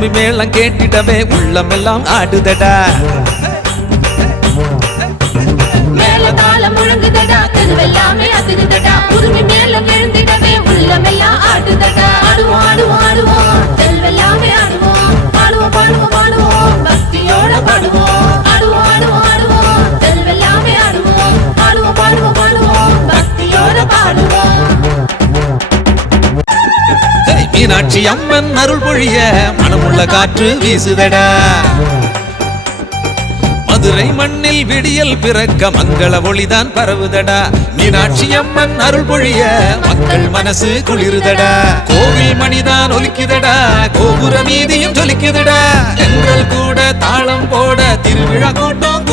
குருமி மேளம் கேட்டிடவே உள்ளமெல்லாம் ஆடுதடா. மேளதாளம் முழங்குதடா, தெருவெல்லாமே அதிருதடா. குருமி மேளம் எழுந்திடவே உள்ளமெல்லாம் ஆடுதடா. ஆடுவோம் ஆடுவோம் ஆடுவோம், தெருவெல்லாமே ஆடுவோம். பாடுவோம் பாடுவோம் பாடுவோம், பக்தியோட பாடுவோம். ஆடுவோம் ஆடுவோம் ஆடுவோம், தெருவெல்லாமே ஆடுவோம். பாடுவோம் பாடுவோம் பாடுவோம், பக்தியோட பாடுவோம். மீனாட்சி அம்மன் அருள் பொழிய மனமுள்ள காற்று வீசுதடா. மதுரை மண்ணில் விடியல் பிறக்க மங்கள ஒளிதான் பரவுதடா. மீனாட்சி அம்மன் அருள் பொழிய மக்கள் மனசு குளிருதடா. கோவில் மணிதான் ஒலிக்குதடா, கோபுர வீதியும் ஜொலிக்குதடா. எங்கள் கூட தாளம் போட திருவிழா கூட்டம்